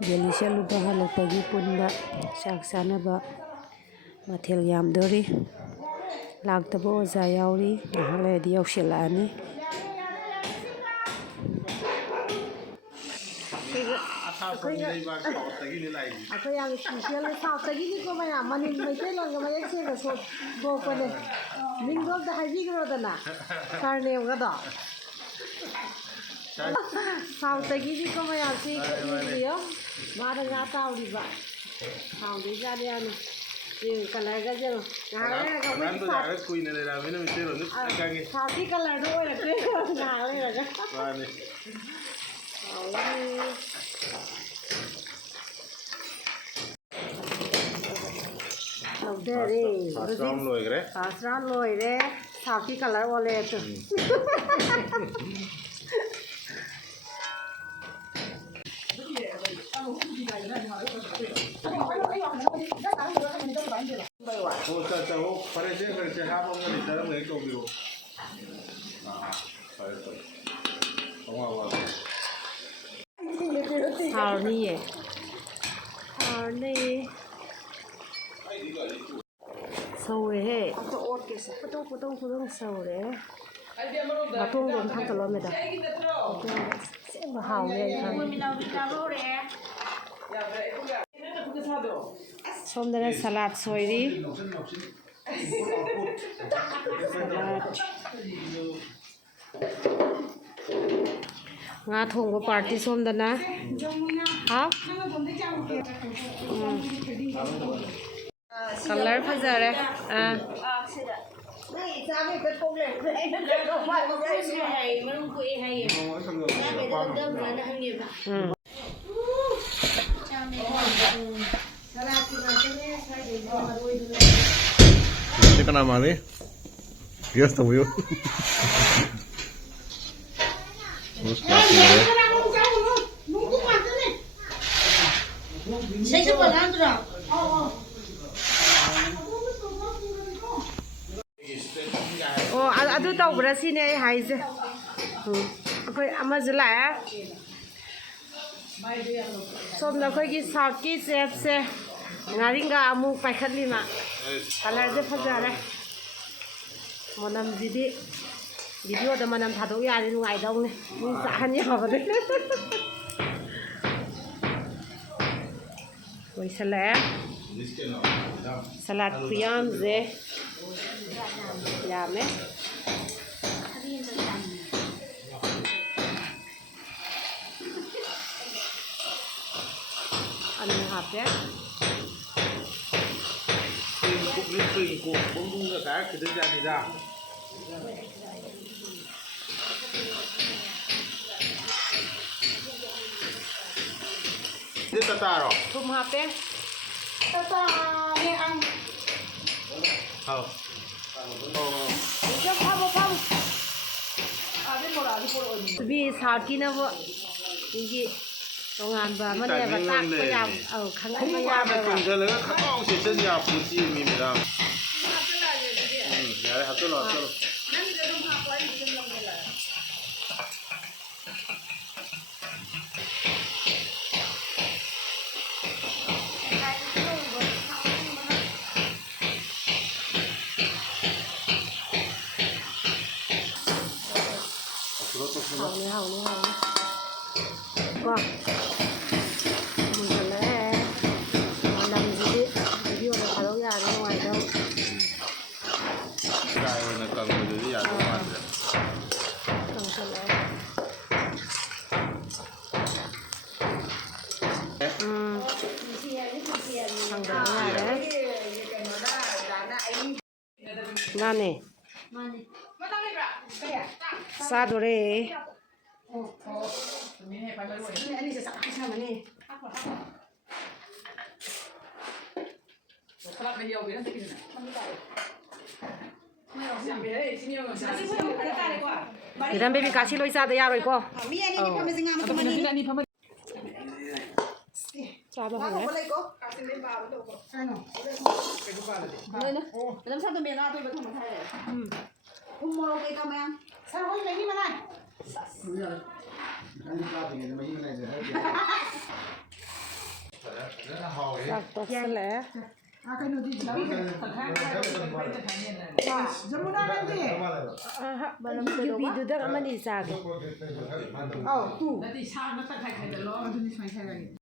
ꯗꯦꯜꯂꯤ ꯆꯠꯂꯨꯕ ꯍꯜꯂꯛꯄꯒꯤ ꯄꯨꯟꯕ ꯆꯥꯛ ꯆꯥꯅꯕ ꯃꯊꯦꯜ ꯌꯥꯝꯗꯣꯔꯤ ꯂꯥꯛꯇꯕ ꯑꯣꯖꯥ ꯌꯥꯎꯔꯤ ꯉꯥꯏꯍꯥꯛ ꯂꯩꯔꯗꯤ ꯌꯧꯁꯤꯜꯂꯛꯑꯅꯤ ꯑꯩꯈꯣꯏ ꯌꯥꯝ ꯏꯁꯄꯤꯁꯦꯜ ꯁꯥꯎꯠꯇꯒꯤꯅꯤꯀꯣ ꯃꯌꯥꯝ ꯃꯩꯇꯩꯂꯣꯟꯒ ꯃꯌꯦꯛ ꯁꯦꯡꯅ ꯊꯣꯛꯄꯅꯦ ꯃꯤꯡꯗꯣ ꯑꯝꯇ ꯍꯥꯏꯕꯤꯈ꯭ꯔꯣꯗꯅ ꯁꯥꯔꯅꯦꯝꯒꯗꯣ ꯁꯥꯎꯠꯇꯒꯤꯅꯤꯀꯣ ꯃꯌꯥꯝꯁꯤ ꯌꯦꯡꯕꯤꯌꯣ ꯃꯥꯗ ꯉꯥ ꯇꯥꯎꯔꯤꯕ ꯍꯥꯎꯗꯣꯏꯖꯥꯠꯅꯤ ꯌꯥꯝꯅ ꯀꯂꯔꯒꯁꯦ ꯉꯥꯏꯍꯥꯛ ꯂꯩꯔꯒ ꯁꯥꯎꯠꯀꯤ ꯀꯂꯔꯗꯣ ꯑꯣꯏꯔꯛꯇ꯭ꯔꯦ ꯉꯥꯏꯍꯥꯛ ꯂꯩꯔꯒ ꯂꯧꯊꯔꯦ ꯐꯥꯔꯁ ꯔꯥꯎꯟ ꯂꯣꯏꯔꯦ ꯁꯥꯎꯠꯀꯤ ꯀꯂꯔ ꯑꯣꯜꯂꯦ ꯍꯥꯎꯔꯅꯤꯌꯦ ꯍꯥꯎꯔꯅꯤ ꯁꯧꯔꯦꯍꯦ ꯄꯨꯇꯧ ꯁꯧꯔꯦ ꯃꯇꯣꯡꯗꯣ ꯑꯃ ꯊꯥꯡꯀꯠꯂꯣꯃꯦꯗ ꯑꯁꯦꯡꯕ ꯍꯥꯎꯅꯤ ꯑꯩ ꯈꯪꯉꯦ ꯁꯣꯝꯗꯅ ꯁꯂꯥꯗ ꯁꯣꯏꯔꯤ ꯉꯥ ꯊꯣꯡꯕ ꯄꯥꯔꯇꯤ ꯁꯣꯝꯗꯅ ꯀꯂꯔ ꯐꯖꯔꯦ Kena mali? Yes, tahu yuk. Terus ꯑꯣ ꯑꯗꯨ ꯇꯧꯕ꯭ꯔꯥ ꯁꯤꯅꯦ ꯑꯩ ꯍꯥꯏꯁꯦ ꯑꯩꯈꯣꯏ ꯑꯃꯁꯨ ꯂꯥꯛꯑꯦ ꯁꯣꯝꯗ ꯑꯩꯈꯣꯏꯒꯤ ꯁꯥꯎꯠꯀꯤ ꯆꯦꯐꯁꯦ ꯉꯥꯔꯤꯡꯒꯥ ꯑꯃꯨꯛ ꯄꯥꯏꯈꯠꯂꯤꯃ ꯀꯂꯔꯁꯦ ꯐꯖꯔꯦ ꯃꯅꯝꯁꯤꯗꯤ ꯚꯤꯗꯤꯑꯣꯗ ꯃꯅꯝ ꯊꯥꯗꯣꯛ ꯌꯥꯔꯦ ꯅꯨꯡꯉꯥꯏꯗꯧꯅꯦ ꯃꯤ ꯆꯥꯍꯟ ꯌꯥꯕꯅꯦ ꯂꯣꯏꯁꯜꯂꯛꯑꯦ ꯁꯂꯥꯗ ꯈꯨꯌꯥꯝꯁꯦ ꯌꯥꯝꯃꯦ ꯑꯂꯨ ꯍꯥꯞꯄꯦ ꯊꯨꯝ ꯍꯥꯞꯄꯦ ꯕꯤ ꯁꯥꯎꯠꯀꯤꯅꯕꯨ ꯃꯤꯒꯤ ꯇꯣꯉꯥꯟꯕ ꯑꯃꯅꯦꯕ ꯇꯥꯛꯄ ꯌꯥꯝ ꯈꯪꯍꯟꯕ ꯌꯥꯕ 하오네 와 무슨래 남지디 비디오를 가져오기 안 해요 와이도 Cái này cần người đi ăn đồ ăn. 나네. 싸도래. 이런 베비 같이 로이사도 야로이고. 짜봐 그래. จากตกซะแล้ว 그놈이 전문하는데. 유비도 다 아마니 자게. 또. 나도 이 사람 갖다 가야 돼.